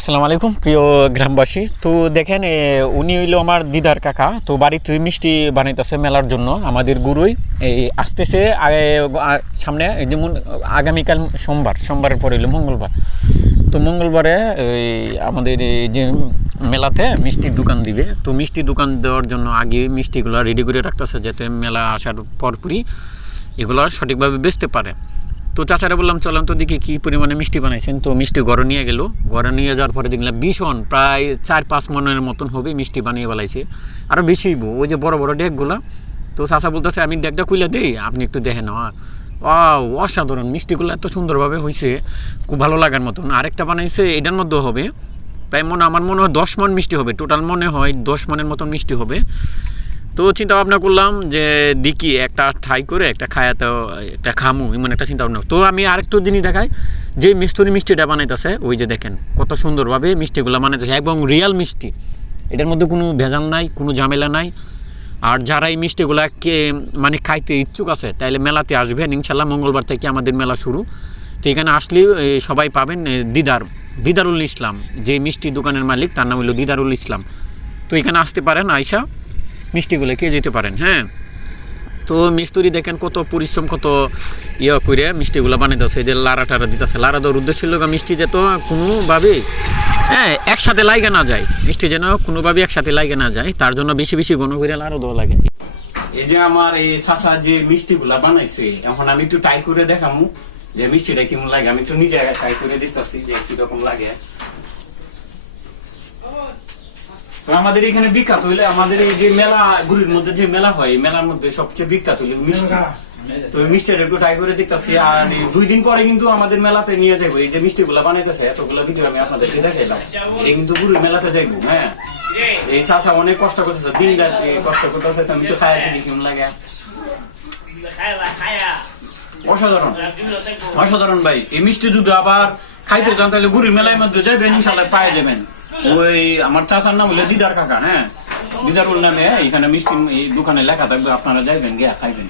আসসালামু আলাইকুম, প্রিয় গ্রামবাসী। তো দেখেন উনি হইল আমার দিদার কাকা। তো বাড়িতে মিষ্টি বানাইতেছে মেলার জন্য। আমাদের গুরুই এই আসতেছে সামনে যেমন, আগামীকাল সোমবার, সোমবারের পরে হইল মঙ্গলবার। তো মঙ্গলবারে আমাদের এই যে মেলাতে মিষ্টির দোকান দিবে। তো মিষ্টি দোকান দেওয়ার জন্য আগে মিষ্টিগুলো রেডি করে রাখতেছে, যাতে মেলা আসার পরপরই এগুলো সঠিকভাবে বেচতে পারে। তো চাচারা বললাম, চলেন তো দেখি কী পরিমাণে মিষ্টি বানাইছেন। তো মিষ্টি ঘরে নিয়ে গেল। ঘরে নিয়ে যাওয়ার পরে দেখলাম ভীষণ প্রায় চার পাঁচ মনের মতন হবে মিষ্টি বানিয়ে বেলাইছে আরও বেশি ওই যে বড় বড় ডেকগুলা। তো চাচা বলতেছে, আমি ডেকটা খুলে দিই, আপনি একটু দেখেন অসাধারণ। মিষ্টিগুলো এত সুন্দরভাবে হয়েছে খুব ভালো লাগার মতন। আরেকটা বানাইছে, এটার মধ্যে হবে প্রায় মনে, আমার মনে হয় দশ মন মিষ্টি হবে। টোটাল মনে হয় দশ মনের মতন মিষ্টি হবে। তো চিন্তা ভাবনা করলাম যে দেখি একটা ঠাই করে একটা খায়া তো একটা খামু এমন একটা চিন্তা ভাবনা তো আমি আরেকটু জিনিস দেখাই যে মিস্তরি মিষ্টিটা বানাইতেছে ওই যে দেখেন কত সুন্দরভাবে মিষ্টিগুলো বানাইতেছে এবং রিয়াল মিষ্টি। এটার মধ্যে কোনো ভেজাল নাই কোনো ঝামেলা নাই। আর যারা এই মিষ্টিগুলা কে মানে খাইতে ইচ্ছুক আছে তাইলে মেলাতে আসবেন ইনশাল্লাহ মঙ্গলবার থেকে আমাদের মেলা শুরু। তো এখানে আসলেই এ, সবাই পাবেন দিদার দিদারুল ইসলাম। যে মিষ্টি দোকানের মালিক তার নাম হলো দিদারুল ইসলাম। তো এখানে আসতে পারেন আয়সা মিষ্টিগুলো খেয়ে যেতে পারেন হ্যাঁ। তো মিস্ত্রি দেখেন কত পরিশ্রম, কত ইয়ে করে মিষ্টিগুলো বানাইতেছে যে লারা টারা দিতেছে। লারা দেওয়ার উদ্দেশ্য হলো মিষ্টি যেত কোনোভাবে হ্যাঁ একসাথে লাইগে না যায়। মিষ্টি যেন কোনোভাবে একসাথে লাইগে না যায়, তার জন্য বেশি বেশি ঘন করে লারা দেওয়া লাগে। এই যে আমার এই চাচা যে মিষ্টিগুলা বানাইছে, এখন আমি একটু ট্রাই করে দেখামু যে মিষ্টিটা কেমন লাগে। আমি একটু নিজে ট্রাই করে দিতেছি যে কীরকম লাগে। আমাদের এখানে বিখ্যাত হইলে আমাদের এই যে মেলা গুড়ির মধ্যে যে মেলা হয় মেলার মধ্যে সবচেয়ে বিখ্যাত হইলে মিষ্টি। তো মিষ্টিটা একটু ট্রাই করে দেখতেছি আর দুই দিন পরে কিন্তু আমাদের মেলাতে নিয়ে যাব এই যে মিষ্টি গুলা বানাইতেছে এতগুলো ভিডিও আমি আপনাদেরকে দেখাইলাম। এই কিন্তু মেলাতে যাইবো হ্যাঁ। এই চাষা অনেক কষ্ট করতেছে দিন রাত কষ্ট করতেছে আমি তো খাই কেমন লাগে। অসাধারণ। অসাধারণ ভাই এই মিষ্টি দুধ আবার খাইতে যান তাহলে গুড়ির মেলার মধ্যে যাবেন ইনশাল্লাহ পায়ে যাবেন। ওই আমার চাচার নাম হলো দিদার কাকা হ্যাঁ? দিদারুল নামে, এখানে মিষ্টি, এই দোকানে লেখা থাকবে, আপনারা যাইবেন, গিয়া খাইবেন।